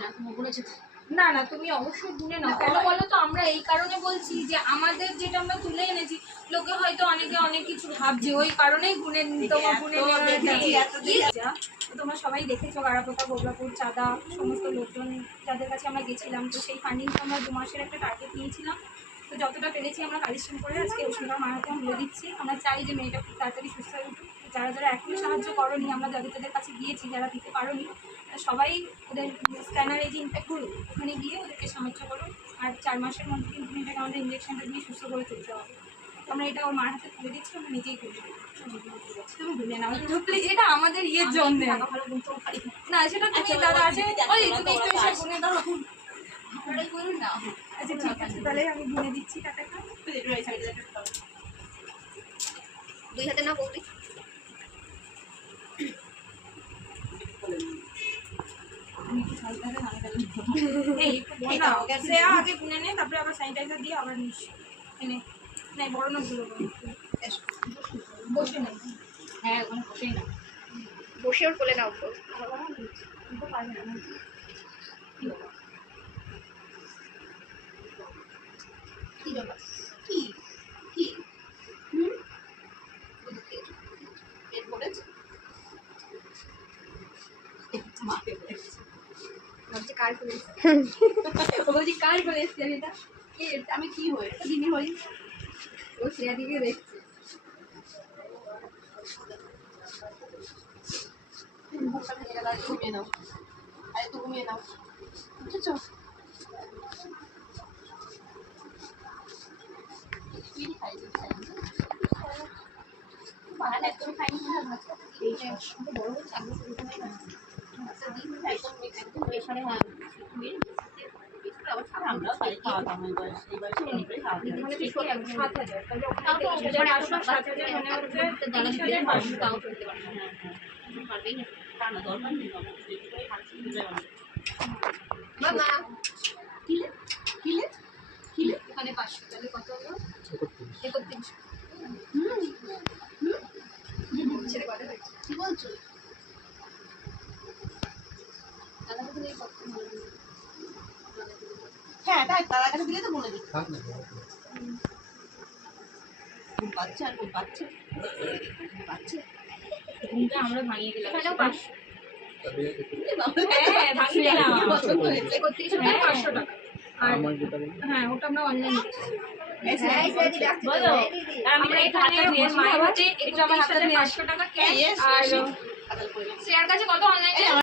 না, তুমি গুনেছো? না না, তুমি অবশ্যই গুনে নাও। কেন বলো তো, আমরা এই কারণে বলছি যে আমাদের যেটা আমরা তুলে এনেছি, লোকে হয়তো অনেকে অনেক কিছু ভাবছে, ওই কারণেই গুনে তোমরা সবাই দেখেছো গাড়াপোতা, গোবরাপুর, চাঁদা, সমস্ত লোকজন যাদের কাছে আমরা গেছিলাম। তো সেই ফান্ডিংটা আমরা 2 মাসের একটা টার্গেট নিয়েছিলাম। তো যতটা পেরেছি আমরা কালেকশন করে আজকে ওষুধটা মার হাতে আমরা দিচ্ছি। আমরা চাই যে মেয়েটা খুব তাড়াতাড়ি সুস্থ হয়ে উঠুক। যারা যারা এখনও সাহায্য করোনি, আমরা যাদের কাছে গিয়েছি, যারা দিতে পারোনি, সবাই ওদের স্ক্যানার এই যে ইম্প্যাক্ট করুন, ওখানে গিয়ে ওদেরকে সাহায্য করুন। আর 4 মাসের মধ্যে কিন্তু মেয়েটাকে আমাদের ইঞ্জেকশনটা দিয়ে সুস্থ করে তুলতে হবে। আমরা এটা ওর মার হাতে তুলে দিচ্ছি, আমরা নিজেই করে তুমি ভুলে নাও, এটা আমাদের ইয়ের জন্য না, সেটা তুমি দাদা আছে, ওই তুমি একটু এসে গুনে দাও। আচ্ছা ঠিক আছে, তাহলে আমি গুনে দিচ্ছি টাকাটা। 2 হাতে না বৌদি? আগে গুনে নে, তারপরে আবার স্যানিটাইজার দিয়ে আবার নিস এনে নাই বড় না গুলো বসে নেই। হ্যাঁ, ওখানে বসেই না, বসে ওর কোলে নাও তো। পারবে না কি ব্যাপার? কি কি পেট ভরেছে? ভাবছি কার কোলে এসেছে। ও বলছি কার কোলে এসেছে আমি, এটা আমি কি হই, এটা দিদি হই। ও শ্রেয়া দিকে দেখছে। ঘুমিয়ে নাও, আরে তো ঘুমিয়ে নাও, বুঝেছো? এখানে 500, তাহলে কত হলো? 31। ছেড়ে কথা হয়েছে, কি বলছো? হ্যাঁ তাই, তার কাছে দিলে তো বলে দিই। বাচ্চা আর বাচ্চা বাচ্চা আমরা ভাঙিয়ে দিলাম। এখানেও 500। হ্যাঁ ভাঙিয়ে দিলাম। 500 টাকা। আর হ্যাঁ, ওটা আমরা অনলাইন বলো। আমরা এখানে মায়ের হাতে 500 টাকা ক্যাশ আর শ্রেয়ার কাছে কত অনলাইনে